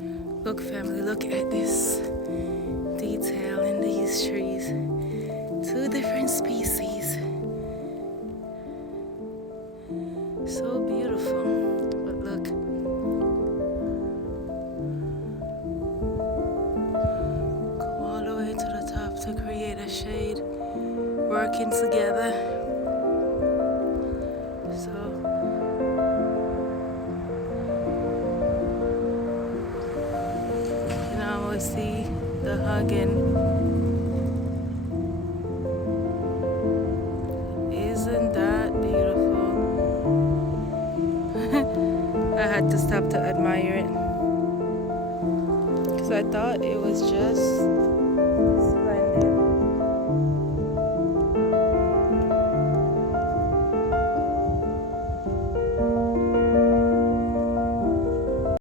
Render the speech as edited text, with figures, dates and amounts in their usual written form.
Look, family, look at this detail in these trees. Two different species. So beautiful. But look. Go all the way to the top to create a shade. Working together. So you can almost see the hugging. Isn't that beautiful? I had to stop to admire it because I thought it was just